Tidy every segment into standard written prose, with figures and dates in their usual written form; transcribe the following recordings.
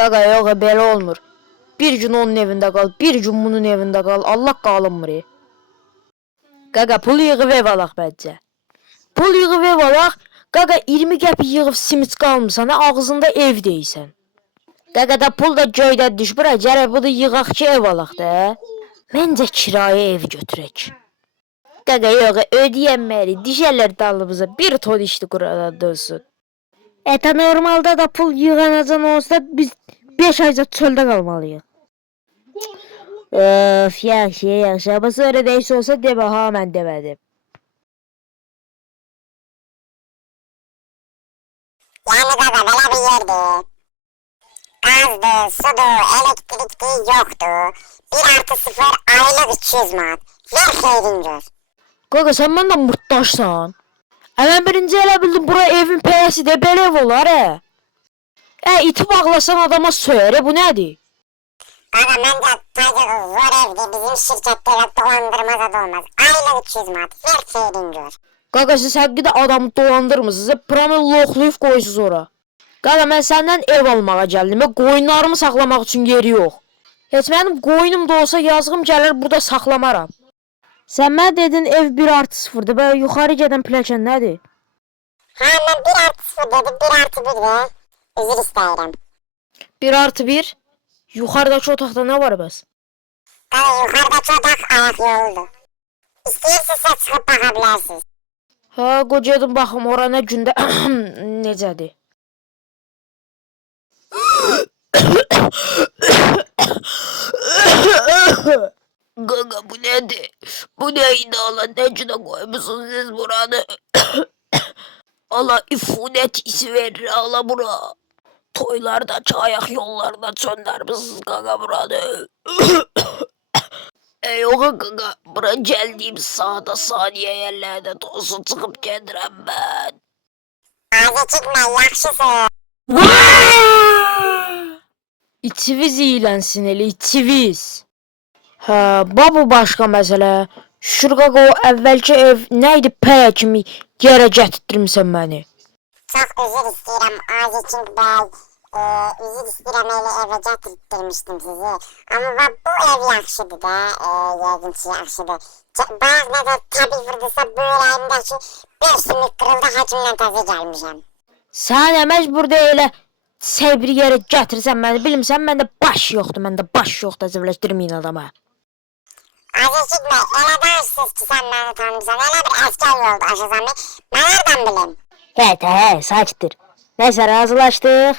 Qaqa yox, belə olmur. Bir gün onun evində qal, bir gün bunun evində qal. Allah qalınmır. Qaqa pul yığıb ev alaq bəlkə. Pul yığıb ev alaq. Qaqa 20 qəpik yığıb simit qalmısan, ağzında ev deysən. Qaqa da pul da göydə düşmür, gərək bunu yığaq ki ev alaq da. Məncə kirayə ev götürək. Qaqa yox, ödəyənməli, dişərlər dalımıza bir ton işli quradan dönsün. Normalda da pul yığanacan olsa biz 5 ayca çöldə qalmalıyıq. Öf, yaxşı. Ama sonra neyse olsa demə, ha mən demədim. Yani baba belə bir yerdir. Gazdı, sudu, elektrikti yoktu. 1+0 aylık 200 manat. Ver xeyrin gör. Qaqa sən məndən mırtdaşsan. Mən birinci elə bildim bura evin pəyəsi də belə ev olar iti bağlasan adama söyər, bu nədir? Qaqa məncə tacı zor evdir. Bizim şirkətdə elə dolandırmaza da olmaz. Aylık 200 manat. Ver xeyrin gör. Qaqa siz həqiqdə adamı dolandırmısınız, pramı loxlayıb qoysunuz ora. Qaqa mən səndən ev almağa gəldim, qoyunlarımı saxlamaq üçün yeri yox. Heç mənim qoyunum da olsa yazığım gəlir burada saxlamaram. Sən mənə dedin ev 1+0'dır, belə yuxarı gedən pləkan nədir? Ha mən 1+0 dedim, 1+1'dir. Üzür istəyirəm. 1+1? Yuxarıdakı otaqda nə var bəs? Qaqa yuxarıdakı otaq ayaq yoludur. İstəyirsinizsə çıxıb baxa bilərsiniz. Ha, qocadım baxım ora nə gündə necədir? Qaqa bu nədir? Bu neydi ala? Nə günə qoymuşsunuz siz buranı? Ala ifunət isi verir ala bura. Toylardakı ayaq yollarına çöndərmişsiniz qaqa buranı. Yox qaqa, bura gəldiyim saata saniyə yerlərdə tosun çıxıb gedirəm mən. Ağzı çıxma, yaxşısın. İçiviz iyilənsin elə, içiviz. Hə, bu başqa məsələ. Şükür qaqa o əvvəlki ev nə idi pəyə kimi yerə gətirtdirmisən məni. Çox üzür istəyirəm Azəçink bəy. Üzür istəyirəm elə evə gətirtdirmişdim sizi. Amma bu ev yaxşıdır da, yəqin ki yaxşıdır. Bayaq nədə təbii vurdusa böyrəyimdəki 5 sümük qırıldı, həkimlə təzə gəlmişəm. Sən əmək burada elə səbri yerə gətirsən məni, bilmirsən məndə baş yoxdur, zəvləşdirməyin adama. Azəçink bəy, elə danışsınız ki sən məni tanımırsan, elə bir əskər yoldaşısan, mən nereden bileyim? Hə, sakitdir. Nəysə, razılaşdıq.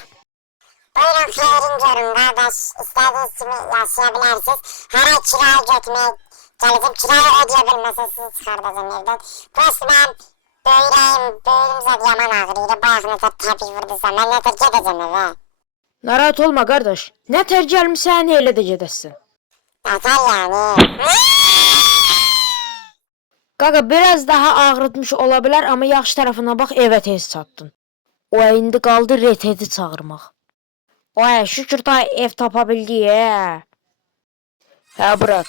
Buyurun xeyrin görün qardaş, istədiyiniz kimi yaşaya bilərsiniz. Hər ay kiraya götürməyə gələcəm, kiraya ödeyə bilməsəz sizi çıxardacam evdən. Prosto mən böyrüm zəd yaman ağrıydı, bayaq nətər təbii vurdusa, mən nətər gedəcəm evə. Narahat olma qardaş, nətər gəlmişsən, elə də gedəsən. Nətər yəni? Qaqa, biraz daha ağrıtmış ola bilər, amma yaxşı tərəfinə bax, evə tez çatdın. O indi qaldı retedi çağırmaq. Şükür da ev tapa bildi. Hə, brat.